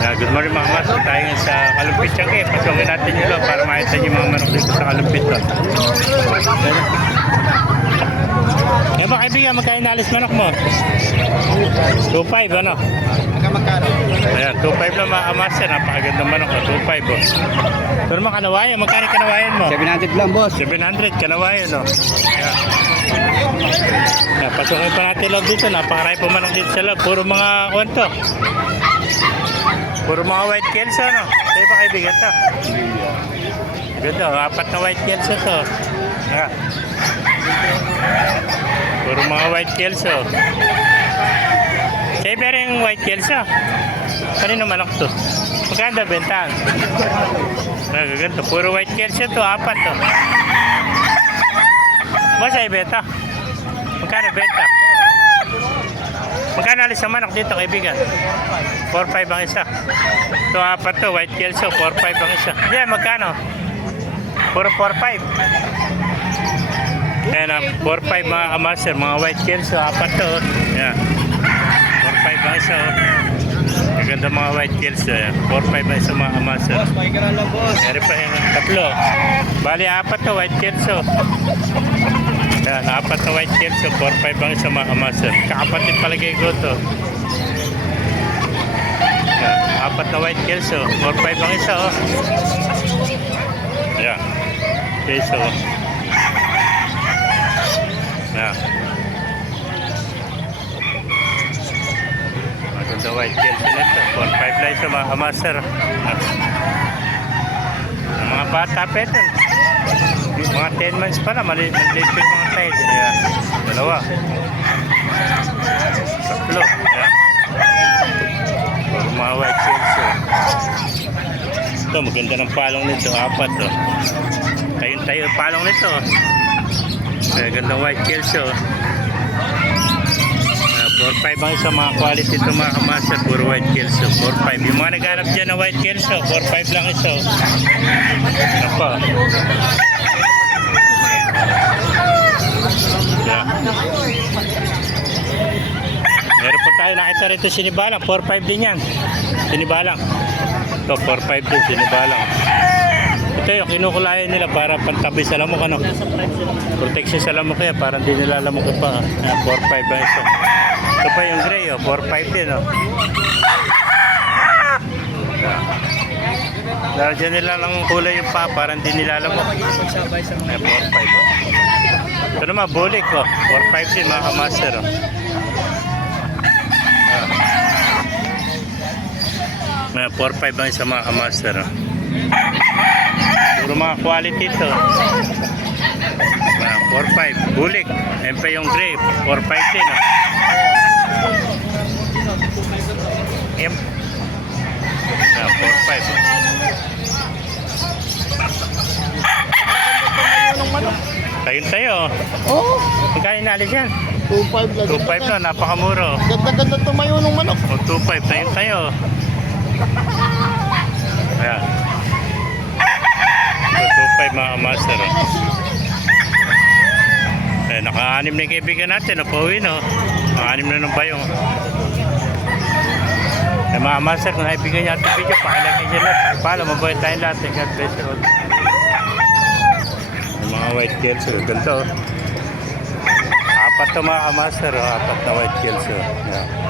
Good morning mga mas. Tayo ngayon sa Kalumpit Tiangge. Pasungin natin yung loob para makita niyo yung mga manok dito sa Kalumpit to. Eh ba kaibigan, magkain na alis manok mo? 2.5 ano? Magkano? Ayan, 2.5 lang mga master. Napakaganda manok. 2.5 oh. Ito naman kanawayan. Magkano kanawayan mo? 700 lang, boss. 700 kanawayan oh. Ayan. Ayan, pasukin pa natin loob dito. Napakarami pa manok dito sa loob. Puro mga kwento. Puro mga white kelso no? Sa'yo ba kaibigan to? Ganda, 4 na white kelso to. Ayan. Puro mga white kelso. Sa'yo ba rin white kelso? Kanino manok to? Magkanda bentahan? Ganito, puro white kelso to, 4 to. Masa'yo benta? Magkano benta? Magkano alis ang manok dito kaibigan? 4.5 ang isa. Ito 4 to, white kelso, 4.5 ang isa. Yan, magkano? Puro 4.5. Ayan, 4.5 mga kamaster, mga white kelso, 4 to. Yan. 4.5 ang isa. Maganda mga white kelso. 4.5 ang isa mga kamaster. Boss, pakikiran lang, boss. Meron pa yung tatlo. Bali, 4 to, white kelso. Yan, 4 na white kelso, 4.5 ang isa mga kamaster. Kakapatid palagay ko to. Yan, 4 na white kelso, 4.5 ang isa oh. Yan, kelso. Yan. Maganda white kelso nito, 4.5 lang isa mga kamaster. Ang mga bata pa ito. Mga 10 months pa na, maliit mga tayo. Ayan, dalawa. Tatlo. Ayan. Puro mga white kelso. Ito, maganda ng palong nito. 4 to. Tayo palong nito. Maganda white kelso. 4.5 ang isa mga quality ito mga kamaster. Puro white kelso. 4.5. Yung mga naghanap dyan na white kelso, 4.5 lang isa. Ano pa? Yeah. Meron po tayo nakita rito sinibalang, 4.5 din yan. Sinibalang. Ito 4.5 din sinibalang. Ito yung kinukulayan nila para pantabi sa lamok ano. Protection sa lamok kaya para hindi nila lamok pa. 4.5 ba ito. Ito pa yung gray oh, 4.5 din oh. Dahil dyan nila lang kulay yung pa para hindi nila lamok. 4.5 oh. Ito naman, bulik ko. 4.5 din mga kamaster. Oh. 4.5 ang isa mga kamaster. Oh. Puro mga quality ito. 4.5. Bulik. Ayan pa yung gray. 4.5 din. Oh. Ayan. 4.5. Tayo. Oh, Magkano inalis yan? 2.5 lang. 2.5 na, napakamuro. Ganda-ganda tumayo ng manok. O 2.5, tayo. Ayan. So, 2.5 mga master. Eh, naka-anim na yung kaibigan natin. Napauwi no. Naka-anim na ng bayong. Eh, mga master, kung naibigan niya ating video, pakilagay niya lahat. Pala, mabuhay tayong lahat. God bless you all. Mga white kelso, ganito. 4 to mga master, 4 na white kelso. Yeah.